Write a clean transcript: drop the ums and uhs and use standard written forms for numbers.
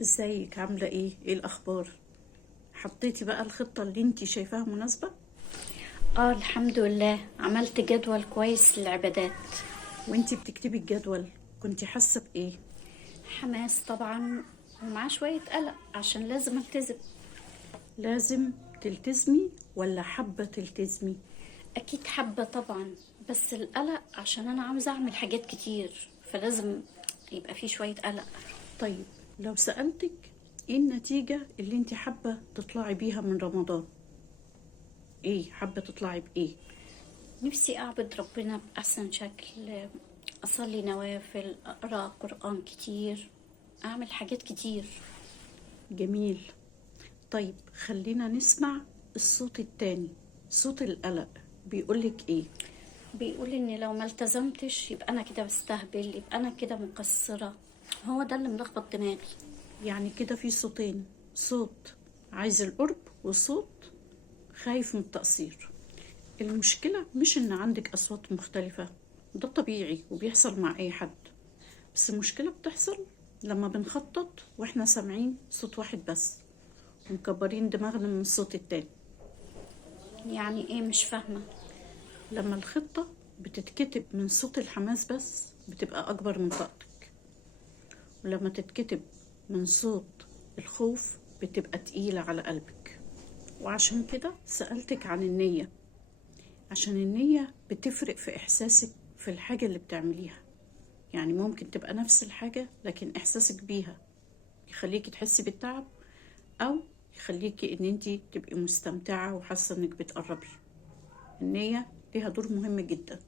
ازيك؟ عاملة ايه الأخبار؟ حطيتي بقى الخطة اللي انتي شايفاها مناسبة؟ اه، الحمد لله عملت جدول كويس للعبادات. وانتي بتكتبي الجدول كنتي حاسة بإيه؟ حماس طبعا، ومعاه شوية قلق عشان لازم التزم. لازم تلتزمي ولا حابة تلتزمي؟ اكيد حابة طبعا، بس القلق عشان انا عاوزة اعمل حاجات كتير، فلازم يبقى في شوية قلق. طيب، لو سألتك ايه النتيجة اللي انتي حابة تطلعي بيها من رمضان؟ ايه حابة تطلعي بإيه؟ نفسي اعبد ربنا بأحسن شكل، اصلي نوافل، اقرأ قرآن كتير، اعمل حاجات كتير. جميل. طيب خلينا نسمع الصوت التاني، صوت القلق بيقولك ايه؟ بيقول ان لو ما التزمتش يبقى انا كده بستهبل، يبقى انا كده مقصرة. هو ده اللي ملخبط دماغي. يعني كده في صوتين، صوت عايز القرب وصوت خايف من التقصير. المشكلة مش إن عندك أصوات مختلفة، ده طبيعي وبيحصل مع أي حد. بس المشكلة بتحصل لما بنخطط وإحنا سامعين صوت واحد بس ومكبرين دماغنا من الصوت التاني. يعني ايه؟ مش فاهمة. لما الخطة بتتكتب من صوت الحماس بس بتبقى أكبر من طاقتك، ولما تتكتب من صوت الخوف بتبقى تقيلة على قلبك. وعشان كده سألتك عن النية، عشان النية بتفرق في إحساسك في الحاجة اللي بتعمليها. يعني ممكن تبقى نفس الحاجة لكن إحساسك بيها يخليكي تحسي بالتعب، أو يخليكي إن انتي تبقي مستمتعة وحاسة إنك بتقربي. النية ليها دور مهم جدا.